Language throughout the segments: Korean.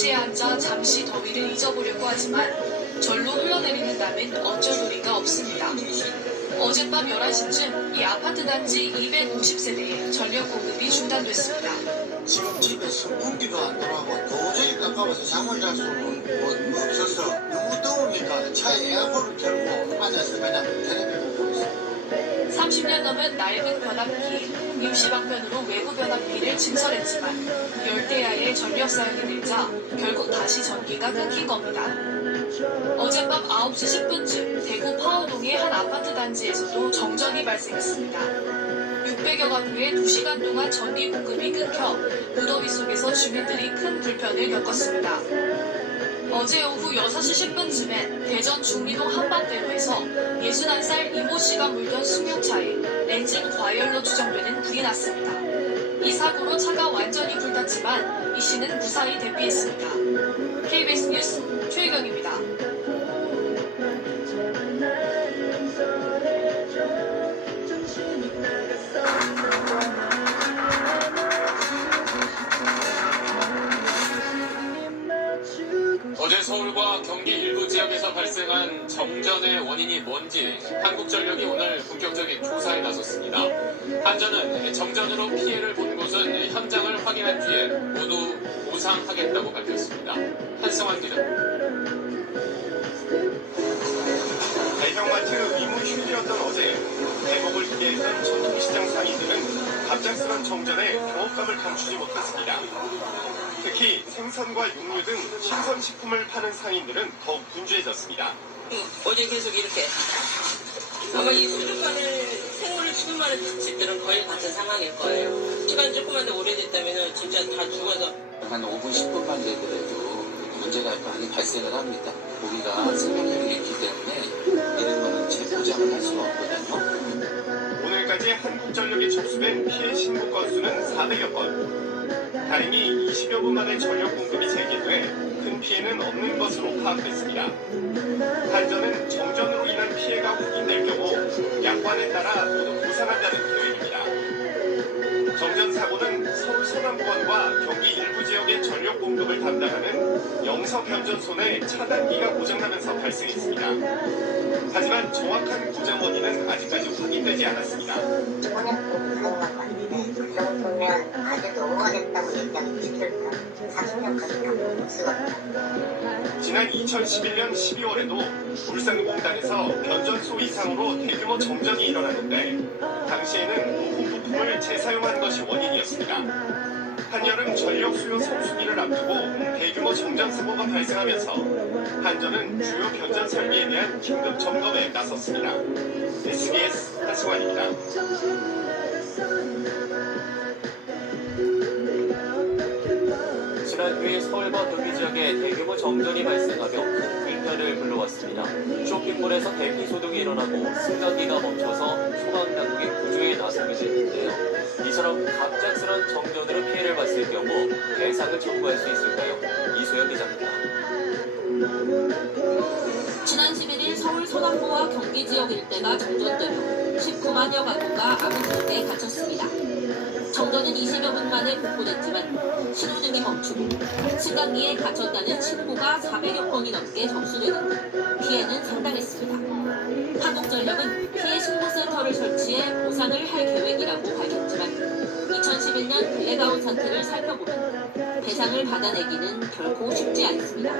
벤치에 앉아 잠시 더위를 잊어보려고 하지만 절로 흘러내리는 땀엔 어쩔 도리가 없습니다. 어젯밤 11시쯤 이 아파트 단지 250세대에 전력 공급이 중단됐습니다. 지금 집에 선풍기도 안 돌아가고 도저히 깜깜해서 잠을 잘 수는 없어서 너무 더우니까 차에 에어컨을 틀고 앉아서 그냥 텔레비 보고 있어요. 30년 넘은 낡은 변압기, 임시방편으로 외부 변압기를 증설했지만 열대야의 전력 사용이 늘자 결국 다시 전기가 끊긴 겁니다. 어젯밤 9시 10분쯤 대구 파워동의 한 아파트 단지에서도 정전이 발생했습니다. 600여 가구에 2시간 동안 전기 공급이 끊겨 무더위 속에서 주민들이 큰 불편을 겪었습니다. 어제 오후 6시 10분쯤엔 대전 중리동 한반대로에서 61살 이모 씨가 몰던 승용차에 엔진 과열로 추정되는 불이 났습니다. 이 사고로 차가 완전히 불탔지만 이 씨는 무사히 대피했습니다. KBS 뉴스 최혜경입니다. 어제 서울과 경기 일부 지역에서 발생한 정전의 원인이 뭔지 한국전력이 오늘 본격적인 조사에 나섰습니다. 한전은 정전으로 피해를 본 곳은 현장을 확인한 뒤에 모두 보상하겠다고 밝혔습니다. 한성환 기자. 대형마트 의무 휴일이었던 어제 대목을 기대했던 전통시장 상인들은 갑작스런 정전에 경악감을 감추지 못했습니다. 특히 생선과 육류 등 신선식품을 파는 상인들은 더욱 분주해졌습니다. 어제 계속 이렇게 아마 이 수족관을 생물을 취급하는 집들은 거의 같은 상황일 거예요. 시간 조금만 더 오래됐다면 진짜 다 죽어서 한 5분 10분만 되더라도 문제가 많이 발생을 합니다. 고기가 생명력이 있기 때문에 이런 거는 재포장을 할 수가 없거든요. 오늘까지 한국전력이 접수된 피해 신고 건수는 400여 건. 다행히 20여 분 만에 전력 공급이 재개돼 큰 피해는 없는 것으로 파악됐습니다. 한전은 정전으로 인한 피해가 확인될 경우 약관에 따라 모두 보상한다는 계획입니다. 정전 사고는 서울 서남권과 경기 일부 지역의 전력 공급을 담당하는 영서변전소 내 차단기가 고장나면서 발생했습니다. 하지만 정확한 고장 원인은 아직까지 확인되지 않았습니다. 그 정도면 아직도 오래됐다고 얘기하기 힘들다. 40년까지 감독 쓰거든요. 지난 2011년 12월에도 울산공단에서 변전소 이상으로 대규모 정전이 일어났는데 당시에는 오후 부품을 재사용한 것이 원인이었습니다. 한여름 전력 수요 성수기를 앞두고 대규모 정전 사고가 발생하면서 한전은 주요 변전 설비에 대한 긴급 점검에 나섰습니다. SBS 한승환입니다. 지난 휴일 서울과 경기 지역에 대규모 정전이 발생하며 큰 불편을 불러왔습니다. 쇼핑몰에서 대피 소동이 일어나고 승강기가 멈춰서 소방당국이 구조에 나서게 됐는데요. 이처럼 갑작스런 정전으로 피해를 봤을 경우 배상을 청구할 수 있을까요? 이소영 기자입니다. 지난 11일 서울 서남부와 경기 지역 일대가 정전되며 19만여 가구가 암흑기에 갇혔습니다. 정전은 20여 분 만에 복구됐지만 신호등이 멈추고 승강기에 갇혔다는 신고가 400여 건이 넘게 접수되는 등 피해는 상당했습니다. 한국전력은 피해 신고센터를 설치해 보상을 할 계획이라고 밝혔지만 2011년 블랙아웃 사태를 살펴보면 배상을 받아내기는 결코 쉽지 않습니다.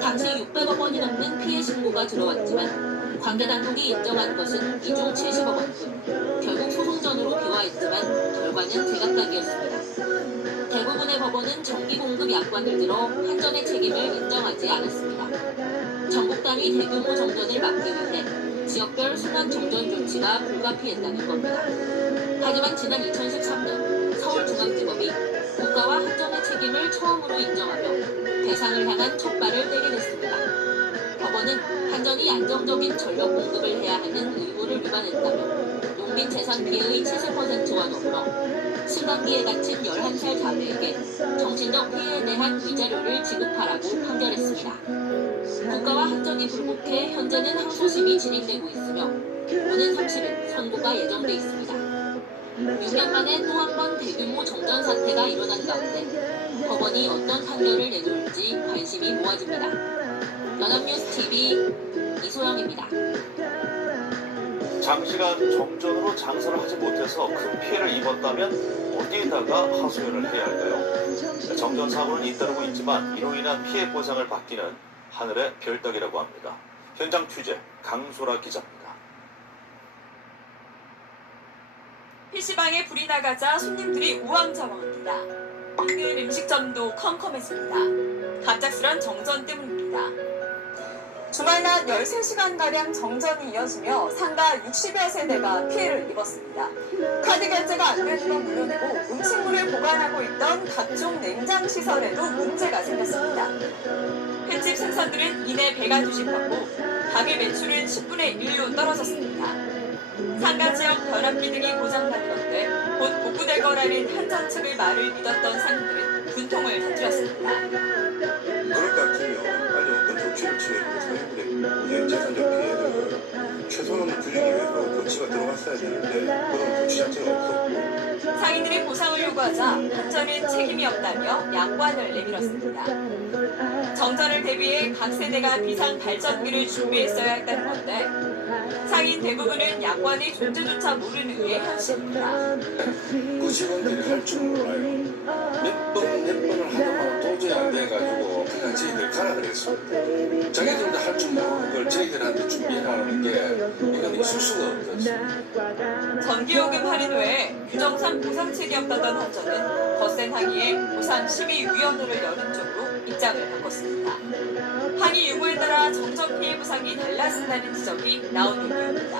당시 600억 원이 넘는 피해 신고가 들어왔지만 관계당국이 인정한 것은 이 중 70억 원뿐 결국 소송전으로 비화했지만 결과는 제각각이었습니다. 대부분의 법원은 전기 공급 약관을 들어 한전의 책임을 인정하지 않았습니다. 전국 단위 대규모 정전을 막기 위해 지역별 순환 정전 조치가 불가피했다는 겁니다. 하지만 지난 2013년 서울중앙지법이 국가와 한전의 책임을 처음으로 인정하며 배상을 향한 첫 발을 떼게 됐습니다. 법원은 한전이 안정적인 전력 공급을 해야 하는 의무를 위반했다며 농민 재산 피해의 70%와 더불어 승강기에 갇힌 11살 자매에게 정신적 피해에 대한 위자료를 지급하라고 판결했습니다. 국가와 한전이 불복해 현재는 항소심이 진행되고 있으며 오는 30일 선고가 예정돼 있습니다. 6년 만에 또 한 번 대규모 정전 사태가 일어난 가운데 법원이 어떤 판결을 내놓을지 관심이 모아집니다. 연합뉴스 TV 이소영입니다. 장시간 정전으로 장사를 하지 못해서 큰 피해를 입었다면 어디에다가 하소연을 해야 할까요? 정전 사고는 잇따르고 있지만 이로 인한 피해 보상을 받기는 하늘의 별따기라고 합니다. 현장 취재 강소라 기자입니다. PC방에 불이 나가자 손님들이 우왕좌왕합니다. 인근 음식점도 컴컴했습니다. 갑작스런 정전 때문입니다. 주말 낮 13시간가량 정전이 이어지며 상가 60여 세대가 피해를 입었습니다. 카드 결제가 안 되는 건 물론이고 음식물을 보관하고 있던 각종 냉장시설에도 문제가 생겼습니다. 횟집 생선들은 이내 배가 뒤집혔고 가게 매출은 10분의 1로 떨어졌습니다. 상가 지역 변압기 등이 고장난 건데 곧 복구될 거라는 한전 측의 말을 믿었던 상인들은 분통을 터뜨렸습니다. 그럴 것 같으면 빨리 어떤 조치를 취해서 상인들의 재산적 피해를 최소한으로 줄이기 위해서 조치가 들어갔어야 되는데 그런 조치 자체가 없었고 상인들의 보상을 요구하자 한전은 책임이 없다며 양관을 내밀었습니다. 정전을 대비해 각 세대가 비상 발전기를 준비했어야 했다는 건데 상인 대부분은 양관의 존재조차 모르는 게 현실입니다. 그 직원들이 할 줄 몰라요. 몇 번을 하다가 도저히 안 돼가지고 그냥 저희들 가라 그랬어. 자기들도 할 줄 모르는 걸 저희들한테 준비하는 게 이건 있을 수가 없었지. 전기요금 할인 외에 규정상 보상책이 없다던 한전은 거센 항의에 보상심의위원회를 여는 쪽으로 입장을 바꿨습니다. 항의 유무에 따라 정전 피해 보상이 달라진다는 지적이 나오는 이유입니다.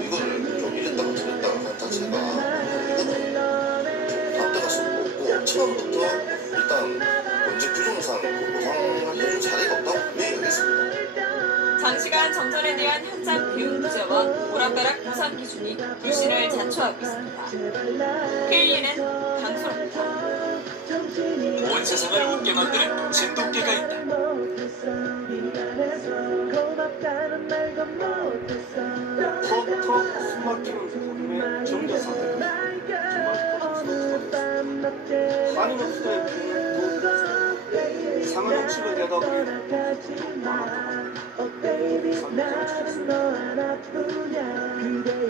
이거를 좀 이랬다가 저랬다가 한 자체가 앞뒤가 없고 처음부터 일단 원칙 규정상 보상을 해준 사례가 없다고 얘기하겠습니다. 장시간 정전에 대한 현장 대응 부재와 오락가락 보상 기준이 불신을 자초하고 있습니다. KE는 강소라입니다. 온 세상을 웃게 만드는 진돗개가 있다. 트럭 숨막히는 소금에 정전 사태. 한인업소의 피해도 상한 옥시를 내다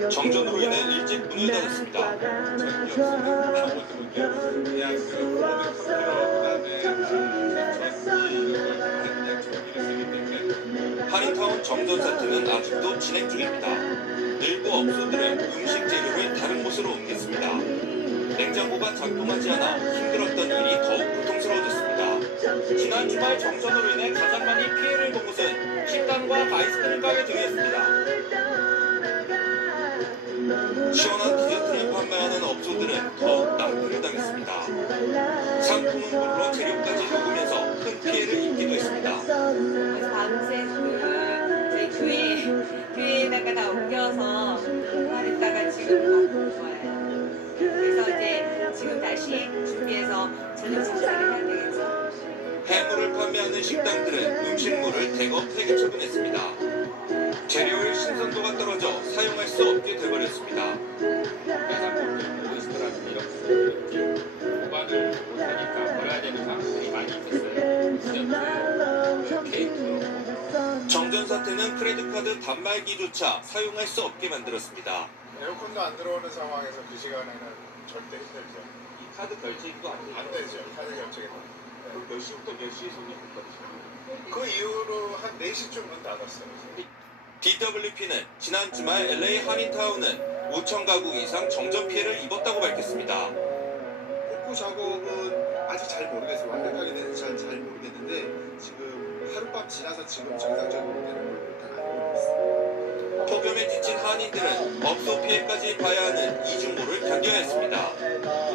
정전으로 인해 일찍 문을 닫았습니다. 한인타운 정전 사태는 아직도 진행 중입니다. 일부 업소들은 음식 재료를 다른 곳으로 옮겼습니다. 냉장고가 작동하지 않아 힘들었던 일이 더욱 고통스러워졌습니다. 지난 주말 정전으로 인해 가장 많이 피해를 본 곳은 식당과 아이스크림 가게 등이었습니다. 시원한 디저트를 판매하는 업소들은 더욱 낭패를 당했습니다. 상품은 물론 재료까지 녹으면서 큰 피해를 입기도 했습니다. 밤새 저희 교회에다가 다 옮겨서 공부하다가 지금 바쁜 거예요. 그래서 이제 지금 다시 준비해서 저녁 식사를 해야 되겠죠. 해물을 판매하는 식당들은 음식물을 대거 폐기 처분했습니다. 재료의 신선도가 떨어져 사용할 수 없게 돼버렸습니다. 레스토랑 이렇게 보관을 못하니까 버려야 되는 상품이 많이 있었어요. 케이크. 정전 사태는 크레딧카드 단말기조차 사용할 수 없게 만들었습니다. 에어컨도 안 들어오는 상황에서 그 시간에는 절대 힘들죠. 이 카드 결제도 안 되죠. 카드 결제가. 그럼 몇 시부터 몇 시에 손님부터? 그 이후로 한 4시쯤 문 닫았어요. DWP는 지난 주말 LA 한인타운은 5천 가구 이상 정전 피해를 입었다고 밝혔습니다. 복구 작업은 아직 잘 모르겠어요. 완벽하게 되는지 잘 모르겠는데 지금 하룻밤 지나서 지금 정상적으로 되는 걸 일단 알고 있습니다. 폭염에 지친 한인들은 업소 피해까지 봐야 하는 이중고를 견뎌야 했습니다.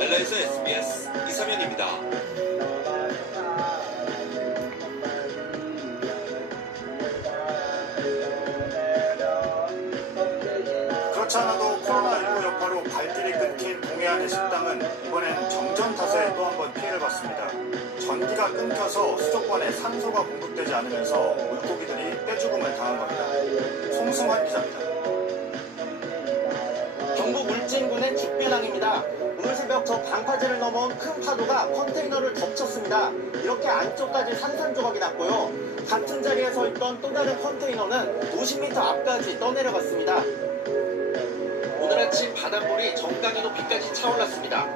LA에서 SBS 이사면입니다. 그렇지 않아도 코로나19 여파로 발길이 끊긴 동해안의 식당은 이번엔 정전 탓에 또 한 번 피해를 봤습니다. 전기가 끊겨서 수족관에 산소가 공급되지 않으면서 물고기들이 떼죽음을 당한 겁니다. 송승환 기자입니다. 경북 울진군 있습니다. 오늘 새벽 저 방파제를 넘어온 큰 파도가 컨테이너를 덮쳤습니다. 이렇게 안쪽까지 산산조각이 났고요. 같은 자리에 서 있던 또 다른 컨테이너는 50m 앞까지 떠내려갔습니다. 오늘 아침 바닷물이 정강이 높이까지 차올랐습니다.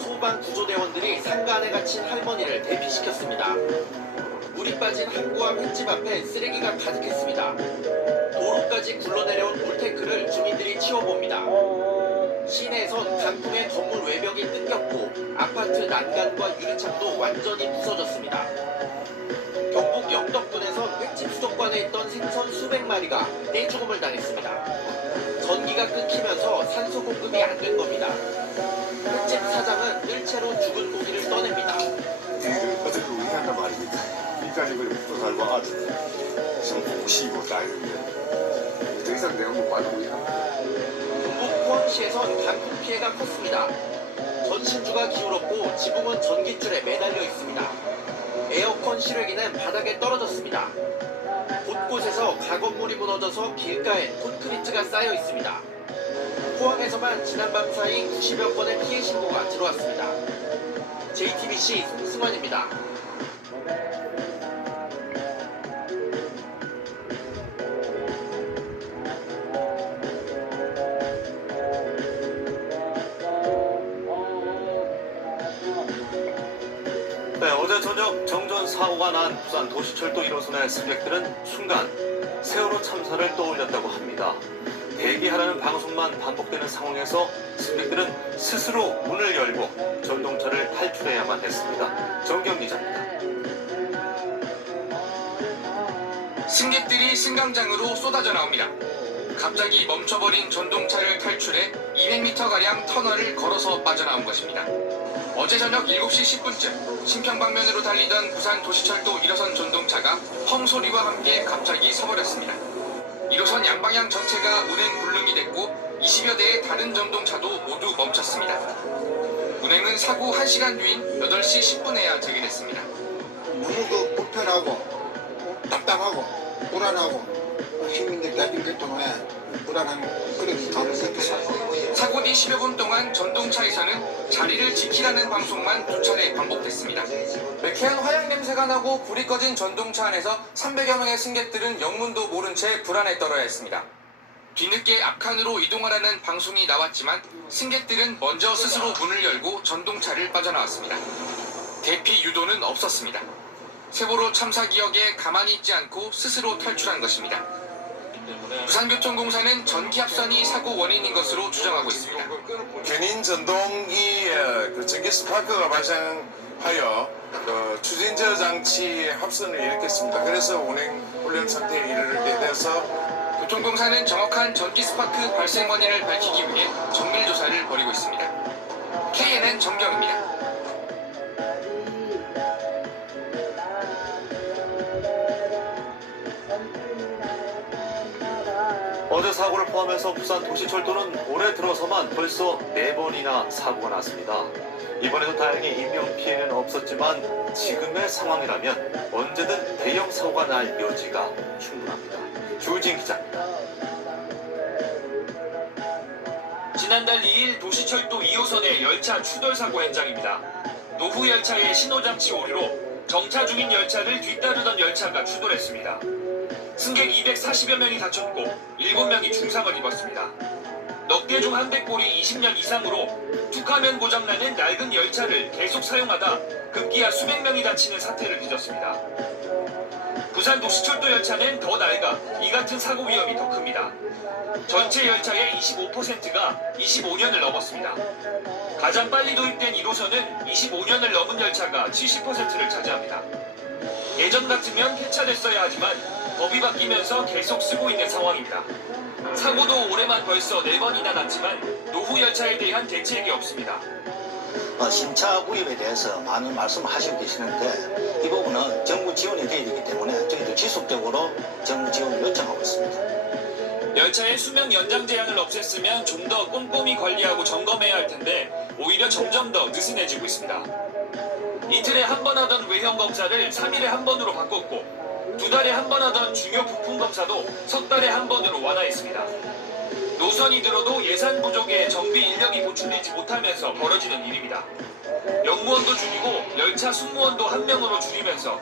소방 구조대원들이 상가 안에 갇힌 할머니를 대피시켰습니다. 물이 빠진 항구와 횟집 앞에 쓰레기가 가득했습니다. 도로까지 굴러내려온 물탱크를 주민들이 치워봅니다. 시내에선 강풍에 건물 외벽이 뜯겼고 아파트 난간과 유리창도 완전히 부서졌습니다. 경북 영덕군에선 횟집 수족관에 있던 생선 수백 마리가 떼죽음을 당했습니다. 전기가 끊기면서 산소 공급이 안 된 겁니다. 횟집 사장은 일체로 죽은 고기를 떠냅니다. 어떻게 우리가 한단 말입니까? 이까지 또 살고 아주 지금 55 나이인데 더 이상 내가 못 받고 있나? 경북 포항시에선 강풍 피해가 컸습니다. 전신주가 기울었고 지붕은 전깃줄에 매달려 있습니다. 에어컨 실외기는 바닥에 떨어졌습니다. 곳곳에서 가건물이 무너져서 길가엔 콘크리트가 쌓여 있습니다. 포항에서만 지난밤 사이 90여 건의 피해 신고가 들어왔습니다. JTBC 송승환입니다. 네, 어제 저녁 정전 사고가 난 부산 도시철도 1호선의 승객들은 순간 세월호 참사를 떠올렸다고 합니다. 대기하라는 방송만 반복되는 상황에서 승객들은 스스로 문을 열고 전동차를 탈출해야만 했습니다. 정경 기자입니다. 승객들이 승강장으로 쏟아져 나옵니다. 갑자기 멈춰버린 전동차를 탈출해 200m가량 터널을 걸어서 빠져나온 것입니다. 어제 저녁 7시 10분쯤 신평방면으로 달리던 부산 도시철도 1호선 전동차가 펑 소리와 함께 갑자기 서버렸습니다. 1호선 양방향 전체가 운행 불능이 됐고 20여 대의 다른 전동차도 모두 멈췄습니다. 운행은 사고 1시간 뒤인 8시 10분에야 재개됐습니다. 너무 불편하고 답답하고 불안하고 시민들 대중교통에 불안한 그런 감을 느꼈어요. 사고 뒤 10여 분 동안 전동차에서는 자리를 지키라는 방송만 2차례 반복됐습니다. 매캐한 화약 냄새가 나고 불이 꺼진 전동차 안에서 300여 명의 승객들은 영문도 모른 채 불안에 떨어야 했습니다. 뒤늦게 앞칸으로 이동하라는 방송이 나왔지만 승객들은 먼저 스스로 문을 열고 전동차를 빠져나왔습니다. 대피 유도는 없었습니다. 세월호 참사 기억에 가만히 있지 않고 스스로 탈출한 것입니다. 부산교통공사는 전기합선이 사고 원인인 것으로 추정하고 있습니다. 견인 전동기 그 전기 스파크가 발생하여 추진저 장치 합선을 일으켰습니다. 그래서 운행 훈련 상태에 이르게 돼서 교통공사는 정확한 전기 스파크 발생 원인을 밝히기 위해 정밀 조사를 벌이고 있습니다. KNN 정경입니다. 어제 사고를 포함해서 부산 도시철도는 올해 들어서만 벌써 4번이나 사고가 났습니다. 이번에도 다행히 인명피해는 없었지만 지금의 상황이라면 언제든 대형 사고가 날 여지가 충분합니다. 주진 기자입니다. 지난달 2일 도시철도 2호선의 열차 추돌 사고 현장입니다. 노후 열차의 신호장치 오류로 정차 중인 열차를 뒤따르던 열차가 추돌했습니다. 승객 240여 명이 다쳤고 7명이 중상을 입었습니다. 넉 개 중 한 대 꼴이 20년 이상으로 툭하면 고장나는 낡은 열차를 계속 사용하다 급기야 수백 명이 다치는 사태를 빚었습니다. 부산 도시철도 열차는 더 낡아 이 같은 사고 위험이 더 큽니다. 전체 열차의 25%가 25년을 넘었습니다. 가장 빨리 도입된 1호선은 25년을 넘은 열차가 70%를 차지합니다. 예전 같으면 폐차됐어야 하지만 법이 바뀌면서 계속 쓰고 있는 상황입니다. 사고도 올해만 벌써 4번이나 났지만 노후 열차에 대한 대책이 없습니다. 신차 구입에 대해서 많은 말씀을 하시고 계시는데 이 부분은 정부 지원이 되어야 되기 때문에 저희도 지속적으로 정부 지원을 요청하고 있습니다. 열차의 수명 연장 제한을 없앴으면 좀 더 꼼꼼히 관리하고 점검해야 할 텐데 오히려 점점 더 느슨해지고 있습니다. 이틀에 한 번 하던 외형 검사를 3일에 한 번으로 바꿨고 2달에 한 번 하던 중요 부품 검사도 석 달에 한 번으로 완화했습니다. 노선이 늘어도 예산 부족에 정비 인력이 보충되지 못하면서 벌어지는 일입니다. 영무원도 줄이고 열차 승무원도 한 명으로 줄이면서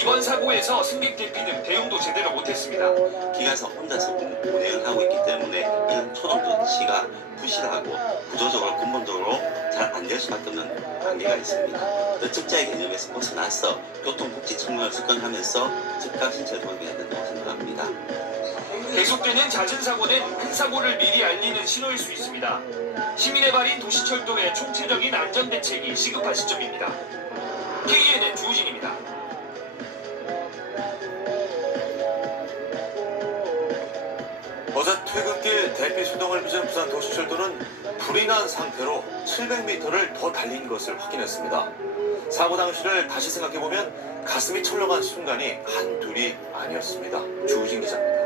이번 사고에서 승객 대피 등 대응도 제대로 못했습니다. 기관사 혼자서 운행을 하고 있기 때문에 이런 초동 조치가 부실하고 구조적으로 근본적으로 잘 안 될 수밖에 없는 관계가 있습니다. 적자의 개념에서 벗어나서 교통복지 측면을 접근하면서 즉각 신체 도입해야 된다고 생각합니다. 계속되는 잦은 사고는 큰 사고를 미리 알리는 신호일 수 있습니다. 시민의 발인 도시철도의 총체적인 안전대책이 시급한 시점입니다. KNN 주우진입니다. 어제 퇴근길 대피 소동을 빚은 부산 도시철도는 불이 난 상태로 700m를 더 달린 것을 확인했습니다. 사고 당시를 다시 생각해보면 가슴이 철렁한 순간이 한둘이 아니었습니다. 주우진 기자입니다.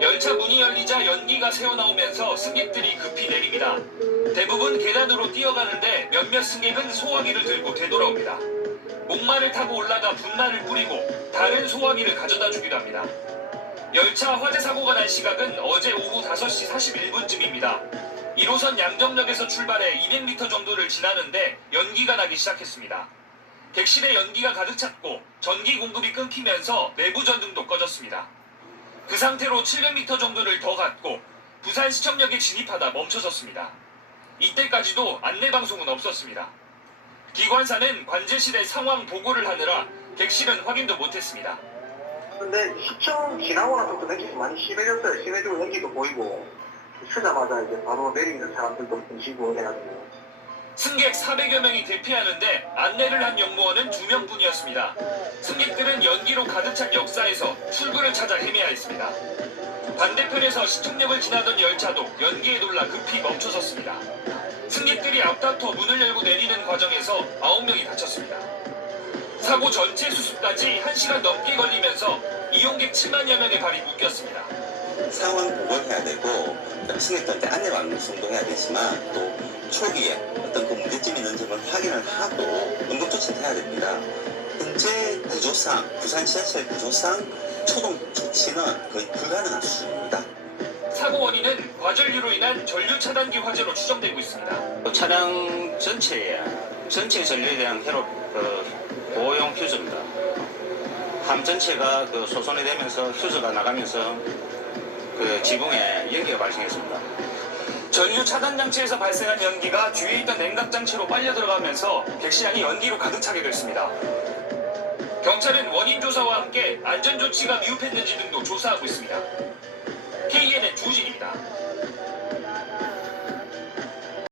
열차 문이 열리자 연기가 새어나오면서 승객들이 급히 내립니다. 대부분 계단으로 뛰어가는데 몇몇 승객은 소화기를 들고 되돌아옵니다. 목마를 타고 올라가 분말을 뿌리고 다른 소화기를 가져다 주기도 합니다. 열차 화재 사고가 난 시각은 어제 오후 5시 41분쯤입니다. 1호선 양정역에서 출발해 200m 정도를 지나는데 연기가 나기 시작했습니다. 객실에 연기가 가득 찼고 전기 공급이 끊기면서 내부 전등도 꺼졌습니다. 그 상태로 700m 정도를 더 갔고 부산시청역에 진입하다 멈춰섰습니다. 이때까지도 안내방송은 없었습니다. 기관사는 관제실에 상황 보고를 하느라 객실은 확인도 못했습니다. 근데 시청 지나고 나서부터 연기가 많이 심해졌어요. 심해지고 연기도 보이고 쓰자마자 이제 바로 내리는 사람들도 보시고 해가지고. 승객 400여 명이 대피하는데 안내를 한 영무원은 2명뿐이었습니다. 승객들은 연기로 가득 찬 역사에서 출구를 찾아 헤매야 했습니다. 반대편에서 시청역을 지나던 열차도 연기에 놀라 급히 멈춰섰습니다. 승객들이 앞다퉈 문을 열고 내리는 과정에서 9명이 다쳤습니다. 사고 전체 수습까지 1시간 넘게 걸리면서 이용객 7만여 명의 발이 묶였습니다. 상황 보고를 해야 되고 승객들한테 안내 방송도 해야 되지만 또 초기에 어떤 그 문제점이 있는 점을 확인을 하고 응급조치를 해야 됩니다. 현재 구조상, 부산 지하철 구조상 초동 조치는 거의 불가능한 수준입니다. 사고 원인은 과전류로 인한 전류 차단기 화재로 추정되고 있습니다. 차량 전체 전류에 대한 회로 보호용 휴즈입니다. 함 전체가 소선이 되면서 휴즈가 나가면서 지붕에 연기가 발생했습니다. 전류 차단 장치에서 발생한 연기가 뒤에 있던 냉각 장치로 빨려 들어가면서 객실안이 연기로 가득 차게 됐습니다. 경찰은 원인 조사와 함께 안전 조치가 미흡했는지 등도 조사하고 있습니다. KNN 주진입니다.